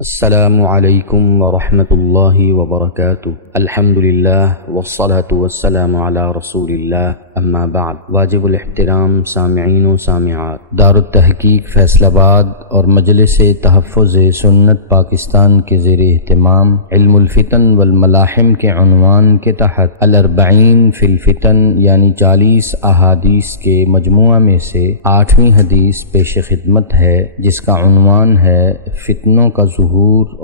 السلام علیکم ورحمۃ اللہ وبرکاتہ۔ الحمد للہ والصلاة والسلام علی رسول اللہ، اما بعد۔ واجب الاحترام سامعین و سامعات، دارالتحقیق فیصل آباد اور مجلس تحفظ سنت پاکستان کے زیر اہتمام علم الفتن والملاحم کے عنوان کے تحت الاربعین فی الفتن یعنی 40 احادیث کے مجموعہ میں سے 8ویں حدیث پیش خدمت ہے، جس کا عنوان ہے فتنوں کا ظہور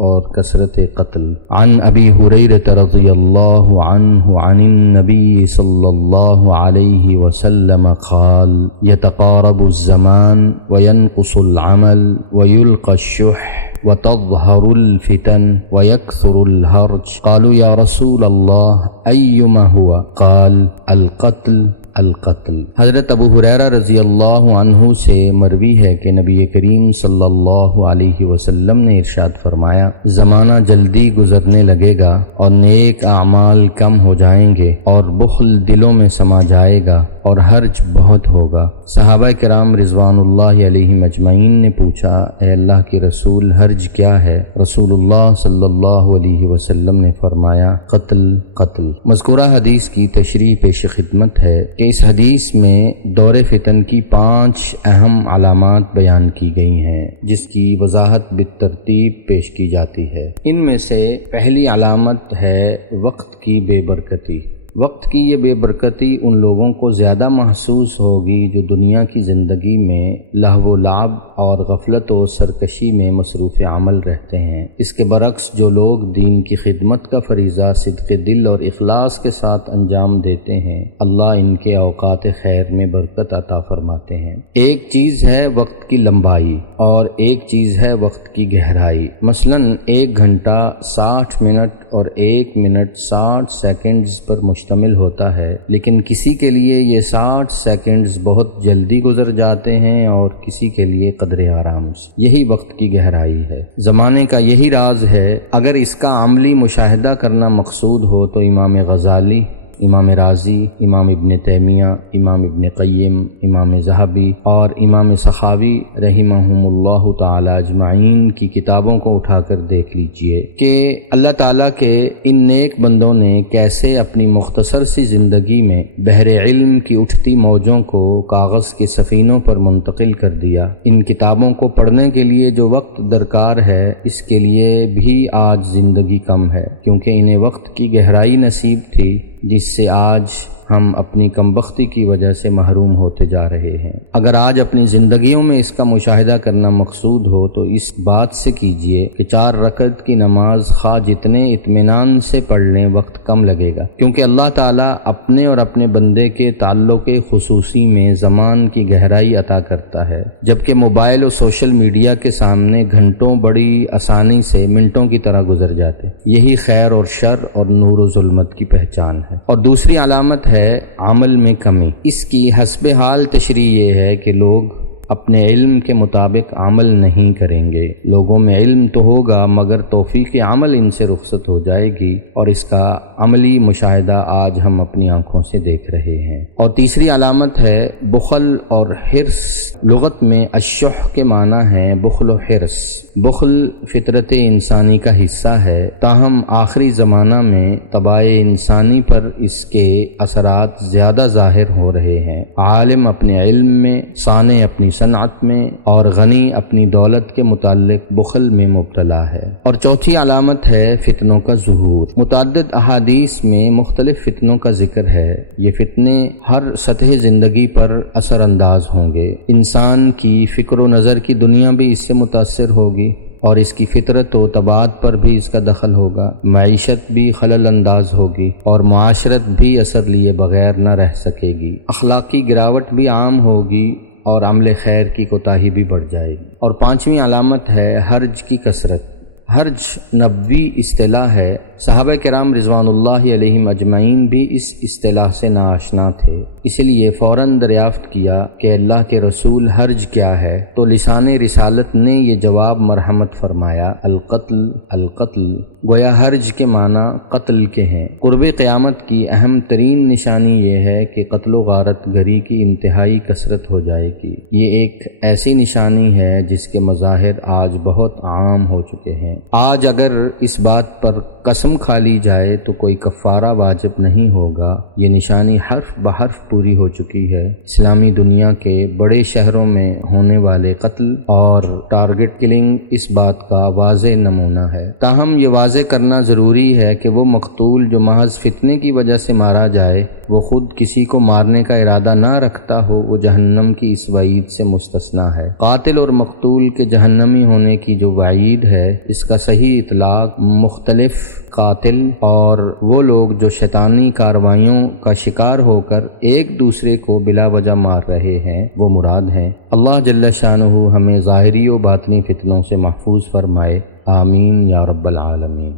اور کثرت قتل۔ عن ابی ہریرہ رضی اللہ عنہ عن النبی صلی اللہ علیہ وسلم قال یتقارب الزمان وینقص العمل ویلقى الشح وتظہر الفتن ویکثر الحرج قالوا یا رسول اللہ ایما ہوا قال القتل القتل۔ حضرت ابو ہریرہ رضی اللہ عنہ سے مروی ہے کہ نبی کریم صلی اللہ علیہ وسلم نے ارشاد فرمایا، زمانہ جلدی گزرنے لگے گا اور نیک اعمال کم ہو جائیں گے اور بخل دلوں میں سما جائے گا اور حرج بہت ہوگا۔ صحابہ کرام رضوان اللہ علیہم اجمعین نے پوچھا، اے اللہ کے رسول، حرج کیا ہے؟ رسول اللہ صلی اللہ علیہ وسلم نے فرمایا، قتل قتل۔ مذکورہ حدیث کی تشریح پیش خدمت ہے کہ اس حدیث میں دور فتن کی 5 اہم علامات بیان کی گئی ہیں، جس کی وضاحت بالترتیب پیش کی جاتی ہے۔ ان میں سے پہلی علامت ہے وقت کی بے برکتی۔ وقت کی یہ بے برکتی ان لوگوں کو زیادہ محسوس ہوگی جو دنیا کی زندگی میں لہو و لعب اور غفلت و سرکشی میں مصروف عمل رہتے ہیں۔ اس کے برعکس جو لوگ دین کی خدمت کا فریضہ صدق دل اور اخلاص کے ساتھ انجام دیتے ہیں، اللہ ان کے اوقات خیر میں برکت عطا فرماتے ہیں۔ ایک چیز ہے وقت کی لمبائی اور ایک چیز ہے وقت کی گہرائی۔ مثلاً 1 گھنٹہ 60 منٹ اور 1 منٹ 60 سیکنڈز پر مشتمل ہوتا ہے، لیکن کسی کے لیے یہ 60 سیکنڈز بہت جلدی گزر جاتے ہیں اور کسی کے لیے قدر آرام سے۔ یہی وقت کی گہرائی ہے، زمانے کا یہی راز ہے۔ اگر اس کا عملی مشاہدہ کرنا مقصود ہو تو امام غزالی، امام رازی، امام ابن تیمیہ، امام ابن قیم، امام ذہبی اور امام سخاوی رحمہم اللہ تعالی اجمعین کی کتابوں کو اٹھا کر دیکھ لیجئے کہ اللہ تعالیٰ کے ان نیک بندوں نے کیسے اپنی مختصر سی زندگی میں بحر علم کی اٹھتی موجوں کو کاغذ کے سفینوں پر منتقل کر دیا۔ ان کتابوں کو پڑھنے کے لیے جو وقت درکار ہے، اس کے لیے بھی آج زندگی کم ہے، کیونکہ انہیں وقت کی گہرائی نصیب تھی جس سے آج ہم اپنی کمبختی کی وجہ سے محروم ہوتے جا رہے ہیں۔ اگر آج اپنی زندگیوں میں اس کا مشاہدہ کرنا مقصود ہو تو اس بات سے کیجئے کہ 4 رکعت کی نماز خواہ جتنے اطمینان سے پڑھ لیں وقت کم لگے گا، کیونکہ اللہ تعالیٰ اپنے اور اپنے بندے کے تعلق خصوصی میں زمان کی گہرائی عطا کرتا ہے، جبکہ موبائل اور سوشل میڈیا کے سامنے گھنٹوں بڑی آسانی سے منٹوں کی طرح گزر جاتے۔ یہی خیر اور شر اور نور و ظلمت کی پہچان ہے۔ اور دوسری علامت ہے عمل میں کمی۔ اس کی حسب حال تشریح یہ ہے کہ لوگ اپنے علم کے مطابق عمل نہیں کریں گے۔ لوگوں میں علم تو ہوگا مگر توفیق عمل ان سے رخصت ہو جائے گی، اور اس کا عملی مشاہدہ آج ہم اپنی آنکھوں سے دیکھ رہے ہیں۔ اور تیسری علامت ہے بخل اور حرص۔ لغت میں الشح کے معنی ہے بخل و حرص۔ بخل فطرت انسانی کا حصہ ہے، تاہم آخری زمانہ میں طبع انسانی پر اس کے اثرات زیادہ ظاہر ہو رہے ہیں۔ عالم اپنے علم میں، صانع اپنی صنعت میں اور غنی اپنی دولت کے متعلق بخل میں مبتلا ہے۔ اور چوتھی علامت ہے فتنوں کا ظہور۔ متعدد احادیث میں مختلف فتنوں کا ذکر ہے۔ یہ فتنے ہر سطح زندگی پر اثر انداز ہوں گے۔ انسان کی فکر و نظر کی دنیا بھی اس سے متاثر ہوگی اور اس کی فطرت و طباعت پر بھی اس کا دخل ہوگا۔ معیشت بھی خلل انداز ہوگی اور معاشرت بھی اثر لیے بغیر نہ رہ سکے گی۔ اخلاقی گراوٹ بھی عام ہوگی اور عمل خیر کی کوتاہی بھی بڑھ جائے گی۔ اور 5ویں علامت ہے حرج کی کثرت۔ حرج نبوی اصطلاح ہے، صحابہ کرام رضوان اللہ علیہم اجمعین بھی اس اصطلاح سے ناآشنا تھے، اس لیے فوراً دریافت کیا کہ اللہ کے رسول حرج کیا ہے، تو لسان رسالت نے یہ جواب مرحمت فرمایا، القتل القتل، گویا حرج کے معنی قتل کے ہیں۔ قرب قیامت کی اہم ترین نشانی یہ ہے کہ قتل و غارت گری کی انتہائی کثرت ہو جائے گی۔ یہ ایک ایسی نشانی ہے جس کے مظاہر آج بہت عام ہو چکے ہیں۔ آج اگر اس بات پر قسم کھا لی جائے تو کوئی کفارہ واجب نہیں ہوگا، یہ نشانی حرف بحرف پوری ہو چکی ہے۔ اسلامی دنیا کے بڑے شہروں میں ہونے والے قتل اور ٹارگٹ کلنگ اس بات کا واضح نمونہ ہے۔ تاہم یہ واضح کرنا ضروری ہے کہ وہ مقتول جو محض فتنے کی وجہ سے مارا جائے، وہ خود کسی کو مارنے کا ارادہ نہ رکھتا ہو، وہ جہنم کی اس وعید سے مستثنی ہے۔ قاتل اور مقتول کے جہنمی ہونے کی جو وعید ہے، اس کا صحیح اطلاق مختلف قاتل اور وہ لوگ جو شیطانی کارروائیوں کا شکار ہو کر ایک دوسرے کو بلا وجہ مار رہے ہیں وہ مراد ہیں۔ اللہ جل شانہ ہمیں ظاہری و باطنی فتنوں سے محفوظ فرمائے، آمین یا رب العالمین۔